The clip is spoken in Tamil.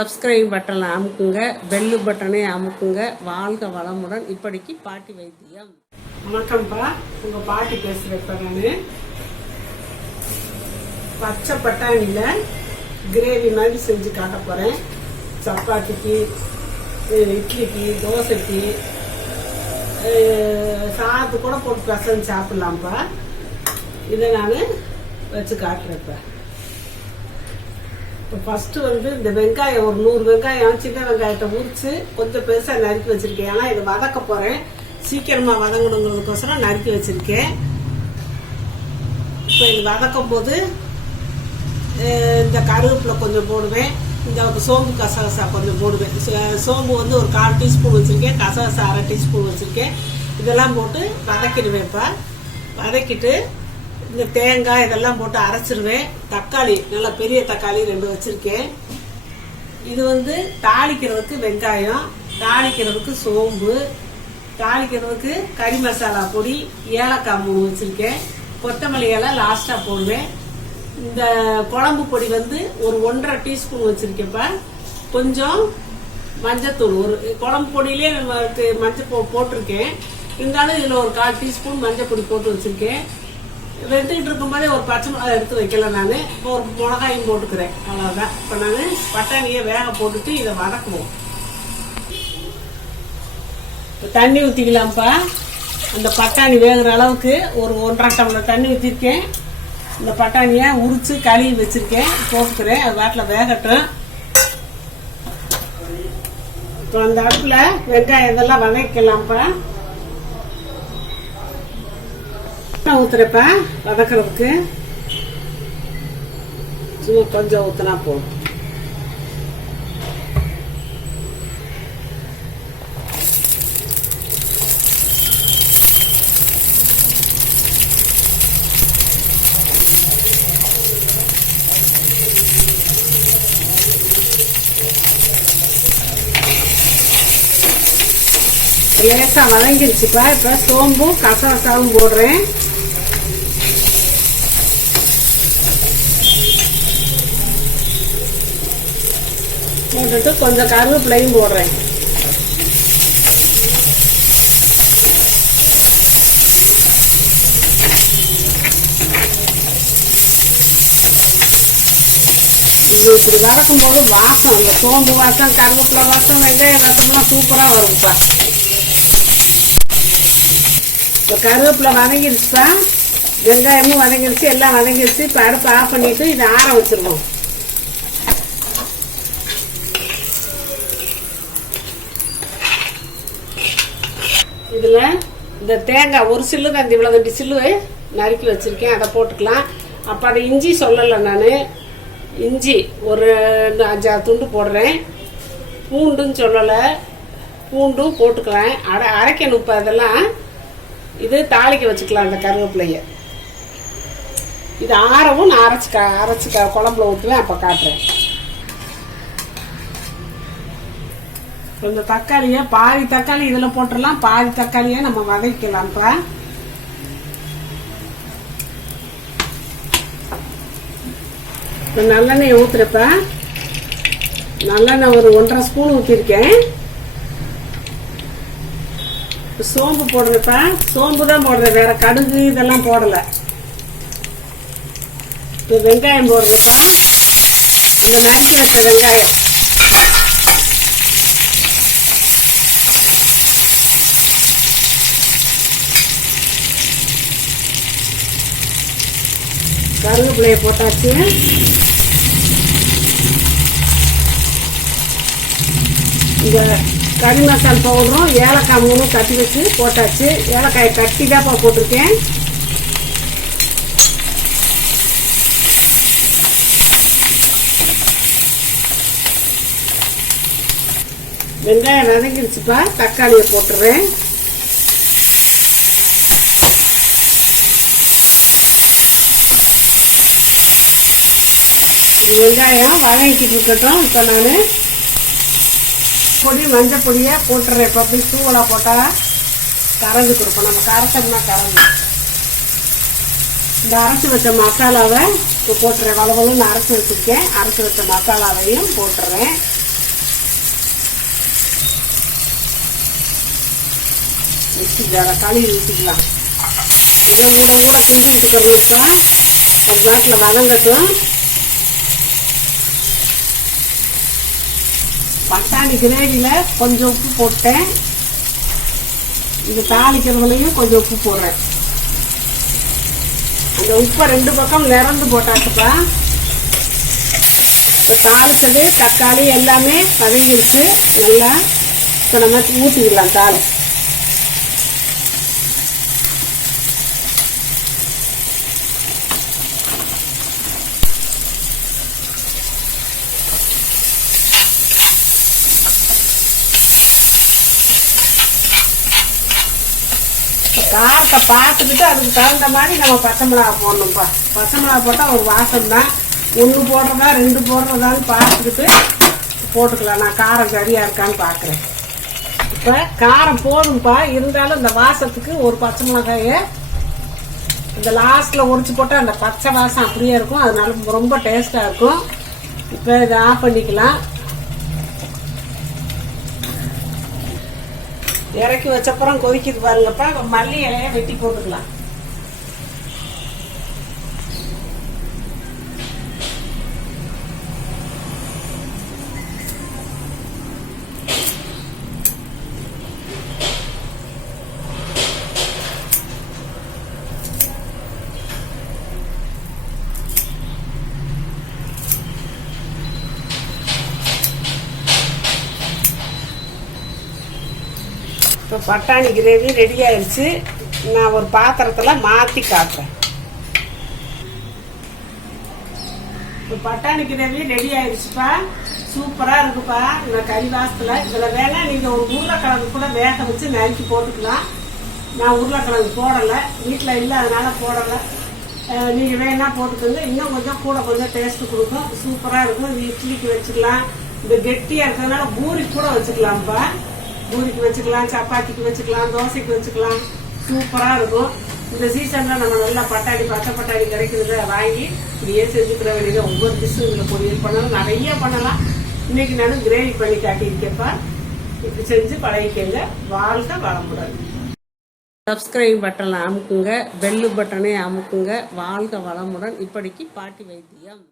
சப்ஸ்கிரைப் பட்டனை அமுக்குங்க, பெல்லு பட்டனை அமுக்குங்க. வாழ்க வளமுடன். இப்படிக்கு பாட்டி வைத்தியம். வணக்கம்ப்பா, உங்கள் பாட்டி பேசுகிறப்ப நான் பச்சை பட்டாணியில் கிரேவி மாதிரி செஞ்சு காட்ட போகிறேன். சப்பாத்திக்கு, இட்லிக்கு, தோசைக்கு, சாதத்து கூட போட்டு பசங்க சாப்பிட்லாம்ப்பா. இதை நான் வச்சு காட்டுறேன்ப்பா. இப்போ ஃபஸ்ட்டு இந்த வெங்காயம் ஒரு 100 வெங்காயம் சின்ன வெங்காயத்தை உரித்து கொஞ்சம் பெருசாக நறுக்கி வச்சுருக்கேன். ஏன்னா இதை வதக்க போகிறேன், சீக்கிரமாக வதங்கணுங்கிறதுக்கோசரம் நறுக்கி வச்சுருக்கேன். இப்போ இது வதக்கும் போது இந்த கருவேப்பிலை கொஞ்சம் போடுவேன், இந்த சோம்பு கசகசா கொஞ்சம் போடுவேன். சோம்பு ஒரு 1/4 டீஸ்பூன் வச்சுருக்கேன், கசகசா 1/2 டீஸ்பூன் வச்சுருக்கேன். இதெல்லாம் போட்டு வதக்கிடுவேன்ப்பா. வதக்கிட்டு இந்த தேங்காய் இதெல்லாம் போட்டு அரைச்சிருவேன். தக்காளி நல்லா பெரிய தக்காளி 2 வச்சுருக்கேன். இது தாளிக்கிறதுக்கு வெங்காயம், தாளிக்கிறதுக்கு சோம்பு, தாளிக்கிறதுக்கு கறி மசாலா பொடி, ஏலக்காய் 3 வச்சுருக்கேன். கொத்தமல்லி இலை லாஸ்ட்டாக போடுவேன். இந்த குழம்பு பொடி ஒரு 1/2 டீஸ்பூன் வச்சுருக்கேன்ப்பா. கொஞ்சம் மஞ்சத்தூள், ஒரு குழம்பு பொடியிலே நமக்கு மஞ்சள் போட்டிருக்கேன். இருந்தாலும் இதில் ஒரு 1/4 டீஸ்பூன் மஞ்சள் பொடி போட்டு வச்சுருக்கேன். வெந்துக்கிட்டு இருக்கும்போதே ஒரு பச்சை மிளகாய் எடுத்து வைக்கல, நான் இப்போ ஒரு மிளகாயும் போட்டுக்கிறேன். அவ்வளோதான். இப்போ நான் பட்டாணியை வேக போட்டுட்டு இதை வதக்குவோம். இப்போ தண்ணி ஊற்றிக்கலாம்ப்பா. அந்த பட்டாணி வேகிற அளவுக்கு ஒரு 1.5 டம்ளர் தண்ணி ஊற்றிருக்கேன். இந்த பட்டாணியை உரித்து கழுவி வச்சுருக்கேன், போட்டுக்கிறேன். அது வாட்டில் வேகட்டும். இப்போ அந்த அடுப்பில் வெங்காயம் இதெல்லாம் வதக்கலாம்ப்பா. ஊத்துறப்ப வதக்கிறதுக்கு சும்மா கொஞ்சம் ஊத்துனா போதும். லேசா வதங்கிருச்சுப்பா. இப்ப சோம்பும் கசகசாவும் போடுறேன். போட்டுட்டு கொஞ்சம் கருவேப்பிலையும் போடுறேன். இது இப்படி வதக்கும் போது வாசம், அந்த சோம்பு வாசம், கருவேப்பிலை வாசம், வெங்காய வாசம்லாம் சூப்பராக வரும்ப்பா. இப்போ கருவேப்பிலை வதங்கிடுச்சுப்பா, வெங்காயமும் வதங்கிடுச்சு, எல்லாம் வதங்கிடுச்சு. இப்போ அடுப்பு ஆஃப் பண்ணிட்டு இதை ஆற வச்சிருவோம். இதில் இந்த தேங்காய் ஒரு சில்லு தான், இவ்வளோ 2 சில்லு நறுக்கி வச்சுருக்கேன், அதை போட்டுக்கலாம். அப்போ அதை இஞ்சி சொல்லலை நான், இஞ்சி ஒரு 5-6 துண்டு போடுறேன். பூண்டுன்னு சொல்லலை, பூண்டும் போட்டுக்கலாம். அரைக்கணும். இப்போ அதெல்லாம் இது தாளிக்க வச்சுக்கலாம். அந்த கருவேப்பிலையை இது ஆறவும் நான் அரைச்சி குழம்புல ஊற்றுவேன், அப்போ காட்டுறேன். இந்த தக்காளியை பாதி தக்காளி இதில் போட்டுடலாம், பாதி தக்காளியை நம்ம வதக்கலாம்ப்பா. இப்போ நல்லெண்ணெய் ஊற்றுறப்ப நல்லெண்ணெய் ஒரு 1.5 ஸ்பூன் ஊற்றிருக்கேன். சோம்பு போடுறப்ப சோம்பு தான் போடுறேன், வேற கடுகு இதெல்லாம் போடலை. இப்போ வெங்காயம் போடுறப்ப அந்த நறுக்கி வச்ச வெங்காயம், கருவேப்பிலையை போட்டாச்சு. இந்த கறி மசால் பவுடரும் ஏலக்காய் 3 தட்டி வச்சு போட்டாச்சு. ஏலக்காயை கட்டி தான் போட்டிருக்கேன். வெங்காயம் வதங்கிடுச்சுப்பா, தக்காளியை போட்டுறேன். வெங்காயம் வதங்கிட்டு இருக்கட்டும். இப்போ நான் பொடி மஞ்சள் பொடியை போட்டுறேன். இப்போ அப்படி தூவலாக போட்டால் கறந்து கொடுப்போம், நம்ம கரைச்சோம்னா கறந்து. இந்த அரைச்சி வச்ச மசாலாவை இப்போ போட்டுறேன். வளவலுன்னு அரைச்சி வச்சுருக்கேன். அரைச்சி வச்ச மசாலாவையும் போட்டுறேன். ஊற்றிக்கலாம், அதை கழுவி ஊற்றிக்கலாம். இதை ஊட ஊட கிண்டி விட்டுக்கிறோம்ப்பா. அது பாட்டில் வதங்கட்டும். பட்டாணி கிரேவியில் கொஞ்சம் உப்பு போட்டேன். இது தாளிக்கிறதுலையும் கொஞ்சம் உப்பு போடுறேன். அந்த உப்பை 2 பக்கம் நிறந்து போட்டாச்சுப்பா. இப்போ தாளிச்சது தக்காளி எல்லாமே வதங்கிடுச்சு நல்லா. இப்போ நம்ம ஊற்றிக்கலாம் தாளி. காரத்தை பார்த்துக்கிட்டு அதுக்கு தகுந்த மாதிரி நம்ம பச்சை மிளகா போடணும்ப்பா. பச்சை மிளகா போட்டால் ஒரு வாசம் தான். 1 போடுறதா 2 போடுறதான்னு பார்த்துக்கிட்டு போட்டுக்கலாம். நான் காரம் சரியாக இருக்கான்னு பார்க்குறேன். இப்போ காரம் போதும்ப்பா. இருந்தாலும் இந்த வாசத்துக்கு ஒரு பச்சை மிளகாயை இந்த லாஸ்ட்டில் உரிச்சு போட்டால் அந்த பச்சை வாசம் அப்படியே இருக்கும். அதனால ரொம்ப டேஸ்ட்டாக இருக்கும். இப்போ இதை ஆஃப் பண்ணிக்கலாம். இறக்கி வச்சப்புறம் கொதிக்குது பாருங்கப்பா. மல்லி இலையை வெட்டி போட்டுக்கலாம். இப்போ பட்டாணி கிரேவி ரெடி ஆயிடுச்சு. நான் ஒரு பாத்திரத்தில் மாற்றி காட்டுறேன். இப்போ பட்டாணி கிரேவி ரெடி ஆயிடுச்சுப்பா. சூப்பராக இருக்குப்பா. இந்த கறி வாசத்தில் இதில் வேணா நீங்கள் ஒரு உருளைக்கிழங்கு கூட வேக வச்சு நறுக்கி போட்டுக்கலாம். நான் உருளைக்கிழங்கு போடலை, வீட்டில் இல்லை, அதனால போடலை. நீங்கள் வேணா போட்டுக்கோங்க. இன்னும் கொஞ்சம் கூட கொஞ்சம் டேஸ்ட்டு கொடுக்கும். சூப்பராக இருக்கும். இது இட்லிக்கு வச்சுக்கலாம். இந்த கெட்டியாக இருக்கிறதுனால பூரிக்கு கூட வச்சுக்கலாம்ப்பா. பூரிக்கு வச்சுக்கலாம், சப்பாத்திக்கு வச்சுக்கலாம், தோசைக்கு வச்சுக்கலாம். சூப்பராக இருக்கும். இந்த சீசனில் நம்ம நல்லா பட்டாணி பச்சை பட்டாணி கிடைக்கிறத வாங்கி இப்படியே செஞ்சுக்கிற வேண்டியது. ஒவ்வொரு டிஷ்ஷும் இதில் பொரியல் பண்ணலாம், நிறைய பண்ணலாம். இன்னைக்கு நான் கிரேவி பண்ணி காட்டியிருக்கேன்ப்பா. இப்படி செஞ்சு பழகிக்கங்க. வாழ்க வளமுடன். சப்ஸ்கிரைப் பட்டனை அமுக்குங்க, பெல்லு பட்டனை அமுக்குங்க. வாழ்க வளமுடன். இப்படிக்கு பாட்டி வைத்தியம்.